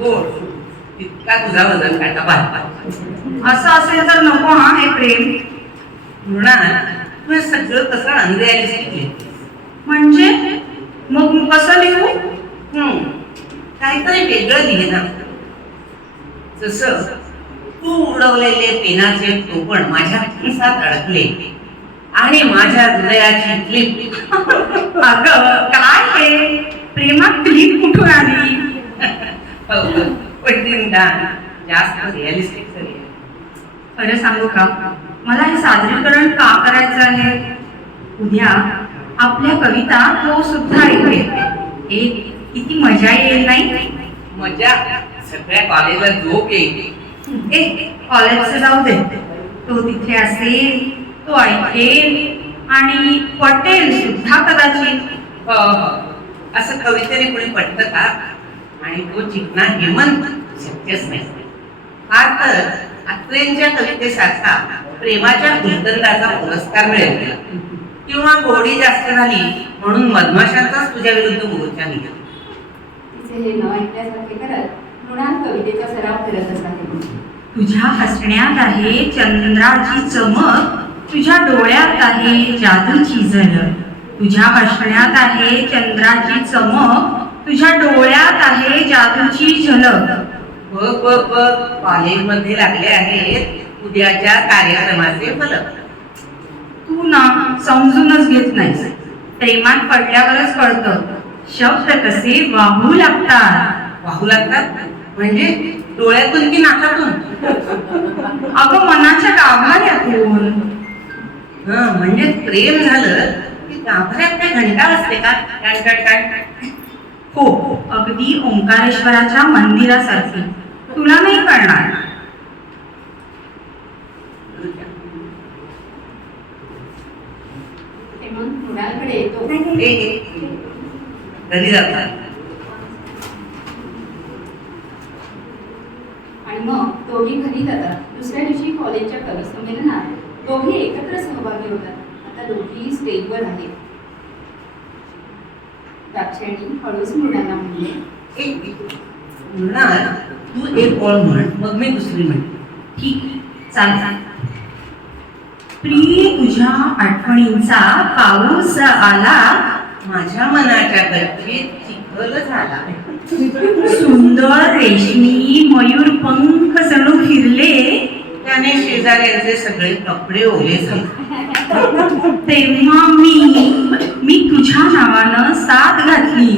हो. इतका तुझा वजन काटा बाहेर असं असेल तर नको हा हे प्रेम. म्हणणार तू हे सगळं कसं अनरिअलिस्टिक लिहितेस म्हणजे मग कसं लिहू? हम्म, काहीतरी वेगळं लिहे जसं तू उडवलेले पेनाचे टोपण माझ्या खिसात अडकले आणि माझ्या हृदयाची क्लिप अगं काय हे? प्रेमात क्लिप कुठून आली? जास्त रिअलिस्टिक तरी. आहे. खरं सांगू का? मला हे सादरीकरण का करायचं आहे? उद्या आपल्या कविता तो सुद्धा ऐकेल. एक किती मजा येईल नाही? मजा? सगळ्या कॉलेजला झोप येईल. ए कॉलेजचं जाऊ दे. तो तिथे असेल तो ऐकेल आणि पटेल सुद्धा कदाचित. हो, हो. असं कवितेने कोणी पटतं का? आणि तो चिकना हेमंत शक्यच नाही. हा तर अत्रेंच्या कवितेसारखा प्रेमाच्या गुलकंदाचा पुरस्कार मिळेल किंवा गोडी जास्त झाली म्हणून मधमाशांचाच तुझ्या विरुद्ध मोर्चा निघेल. तिचे हे न ऐकल्यासारखे करत मृणाल कवितेचा सराव तुझ्या हसण्यात आहे चंद्राची चमक तुझ्या डोळ्यात आहे जादूची झलक. तुझ्या हसण्यात आहे चंद्राची चमक तुझ्या डोळ्यात आहे जादूची झलक. बघ बघ बघ कॉलेजमध्ये लागले आहेत उद्याच्या कार्यक्रमाचे फलक. तू ना समजूनच घेत नाहीस. प्रेमात पडल्यावरच कळतं. शब्द कसे वाहू लागतात. वाहू लागतात? म्हणजे डोळ्यातून की नाकातून? अगं मनाच्या गाभाऱ्यातून. हं, म्हणजे प्रेम झालं की गाभऱ्यात काय घंटा असते का? काय काय काय हो अगदी ओंकारेश्वराच्या मंदिरासारखी. तुला नाही कळणार. घरी जातात आणि मग दोघी घरी जातात. दुसऱ्या दिवशी कॉलेजच्या कवी संमेलनात दोघे एकत्र सहभागी होतात. आता दोघी स्टेजवर आहेत. दाक्षायणी हळूच मृणाला म्हणले ए, ए, तू एक ओळ म्हण मग मी दुसरी म्हण. ठीक चाल चाल. प्रिय तुझ्या आठवणींचा पाऊस आला माझ्या मनाच्या गच्चीत चिखल झाला. सुंदर रेशमी मयूर पंख जणू फिरले त्याने शेजाऱ्यांचे सगळे कपडे ओले झाले. तेव्हा मी मी तुझ्या नावानं साथ घातली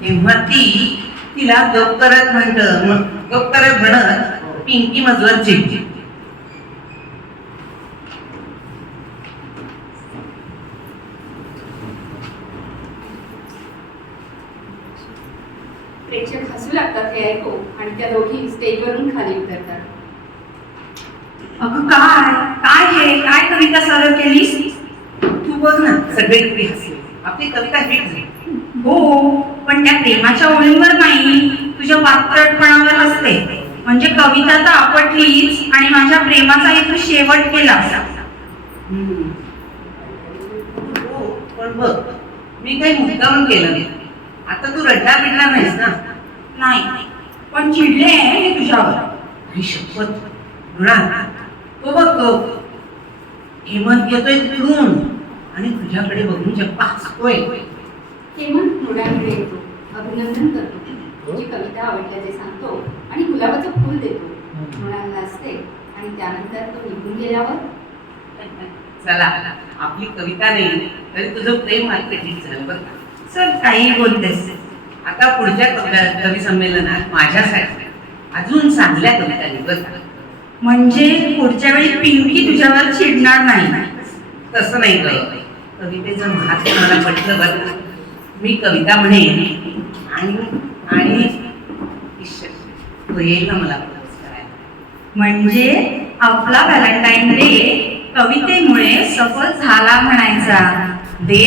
तेव्हा ती तिला गप करत म्हणत गप करत म्हणत पिंकी मजवर चिडली. प्रेक्षक हसू लागतात हे ऐकून आणि त्या दोघी स्टेजवरून खाली उतरतात. अगं काय? काय हे? काय कविता सादर केलीस? तू बघ ना सगळे आपली कविता हिट झाली. हो पण त्या प्रेमाच्या ओळींवर नाही तुझ्या पात्रटपणावर असते. म्हणजे कविता तर आपटलीच आणि माझ्या प्रेमाचा तू शेवट केला. हो, पण बघ मी काही मुद्दाम केलं नाही. आता तू रड्डा पिडणार नाहीस ना? नाही पण चिडले मी तुझ्यावर. शपथ म्हणा हो तो बघ हेमंत येतोय तिकडून आणि तुझ्याकडे बघून चक्का हसतोय हेमंत मृणालकडे येतो. अभिनंदन करतो. तुझी कविता आवडल्याचे सांगतो आणि गुलाबाचं फूल देतो. मृणालला असते. आणि त्यानंतर तो निघून गेल्यावर? चला. आपली कविता नाही तरी तुझं प्रेम मात्र ठीक झालं का? चल काही बोलतेस. आता पुढच्या कविता कवी संमेलनात माझ्यासाठी अजून चांगल्या कविता का? म्हणजे पुढच्या वेळी पिंकी तुझ्यावर चिडणार नाही. तसं नाही गं. कवितेचं महात्म्य मला पटलं बरं. मी कविता म्हणेन आणि आणि ईश्वर, तो येईल ना मला म्हणजे आपला व्हॅलेंटाईन डे कवितेमुळे सफल झाला म्हणायचा. दे